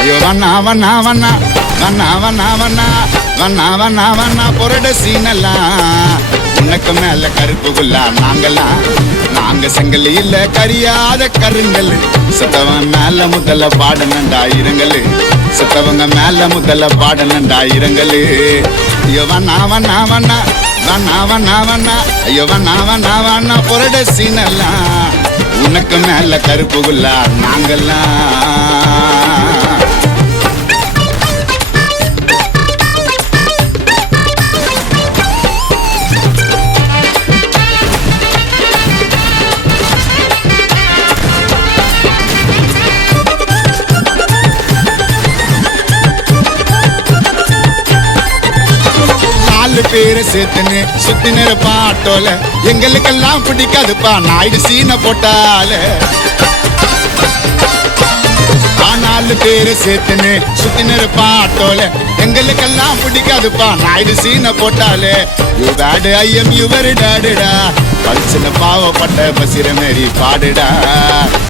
ஐயோ வண்ணா வண்ணா வண்ணா வண்ணா வண்ணா வண்ணா வண்ணா வண்ணா வண்ணா பொரட சீனெல்லாம் உனக்கு மேல கருப்புக்குள்ளா நாங்க செங்கல் இல்ல கரியாத கருங்கல் செத்தவன் மேல முதல்ல பாடனண்டா இருங்கல் செத்தவங்க மேல முதல்ல பாடனண்டா இருங்கல் ஐயோ வண்ணா வண்ணா வண்ணா வண்ணா வண்ணா வண்ணா ஐயோ வண்ணா வண்ணா வண்ணா பொரட சீனெல்லாம் உனக்கு மேல கருப்புக்குள்ளா நாங்கெல்லாம். பேரை சேர்த்துன்னு சுத்தின பாட்டோல எங்களுக்கெல்லாம் பிடிக்காதுப்பா நாயுடு சீனை போட்டால. நாலு பேரை சேர்த்துன்னு சுத்தின பாட்டோல எங்களுக்கெல்லாம் பிடிக்காதுப்பா நாயுடு சீனை போட்டாலே. யூ பேடு ஐயம் யுவர் டாடுடா பல்சின பாவப்பட்ட பசிர மாரி பாடுடா.